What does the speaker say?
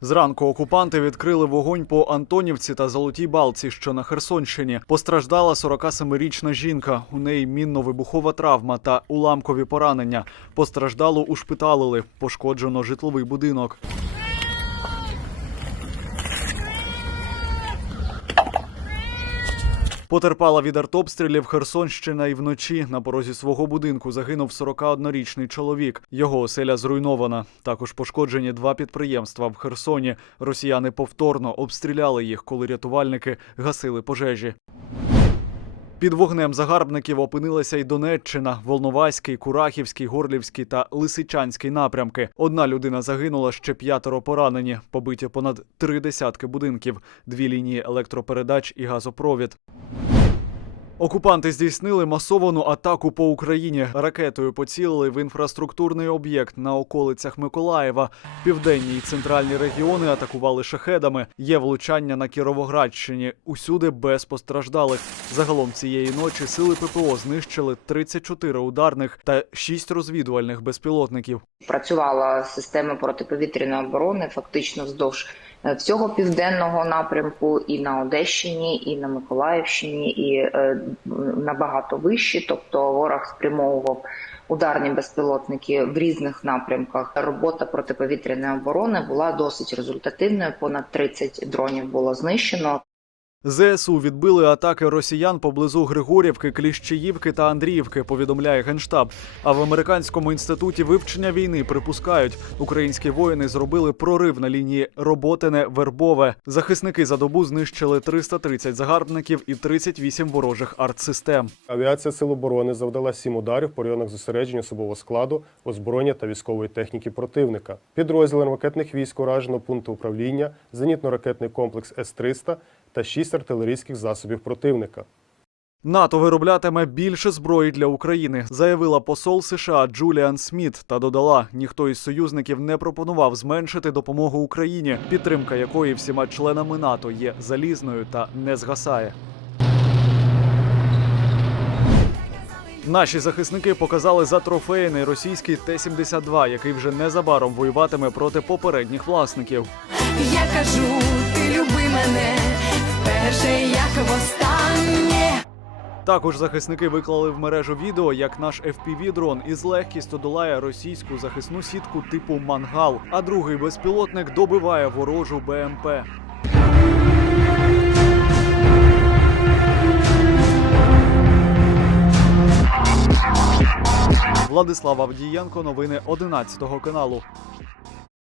Зранку окупанти відкрили вогонь по Антонівці та Золотій Балці, що на Херсонщині. Постраждала 47-річна жінка. У неї мінно-вибухова травма та уламкові поранення. Постраждалу ушпиталили. Пошкоджено житловий будинок. Потерпала від артобстрілів Херсонщина і вночі на порозі свого будинку загинув 41-річний чоловік. Його оселя зруйнована. Також пошкоджені два підприємства в Херсоні. Росіяни повторно обстріляли їх, коли рятувальники гасили пожежі. Під вогнем загарбників опинилася й Донеччина, Волноваський, Курахівський, Горлівський та Лисичанський напрямки. Одна людина загинула, ще п'ятеро поранені, побиті понад три десятки будинків, дві лінії електропередач і газопровід. Окупанти здійснили масовану атаку по Україні. Ракетою поцілили в інфраструктурний об'єкт на околицях Миколаєва. Південні і центральні регіони атакували шахедами. Є влучання на Кіровоградщині. Усюди без постраждалих. Загалом цієї ночі сили ППО знищили 34 ударних та 6 розвідувальних безпілотників. працювала система протиповітряної оборони фактично вздовж всього південного напрямку і на Одещині, і на Миколаївщині, і е, набагато вищі. Тобто ворог спрямовував ударні безпілотники в різних напрямках. Робота протиповітряної оборони була досить результативною. Понад 30 дронів було знищено. ЗСУ відбили атаки росіян поблизу Григорівки, Кліщеївки та Андріївки. Повідомляє генштаб. А в американському інституті вивчення війни припускають, українські воїни зробили прорив на лінії роботине вербове. Захисники за добу знищили 330 загарбників і 38 ворожих артсистем. Авіація Сил оборони завдала сім ударів по районах зосередження особового складу, озброєння та військової техніки противника. Підрозділом ракетних військ уражено пункти управління, зенітно-ракетний комплекс С-300 та шість артилерійських засобів противника. НАТО вироблятиме більше зброї для України, заявила посол США Джуліан Сміт та додала: ніхто із союзників не пропонував зменшити допомогу Україні, підтримка якої всіма членами НАТО є залізною та не згасає. Наші захисники показали за трофейний російський Т-72, який вже незабаром воюватиме проти попередніх власників. Я кажу, вперше, як востаннє. Також захисники виклали в мережу відео, як наш FPV-дрон із легкістю долає російську захисну сітку типу Мангал, а другий безпілотник добиває ворожу БМП. Владислав Авдієнко, новини 11 каналу.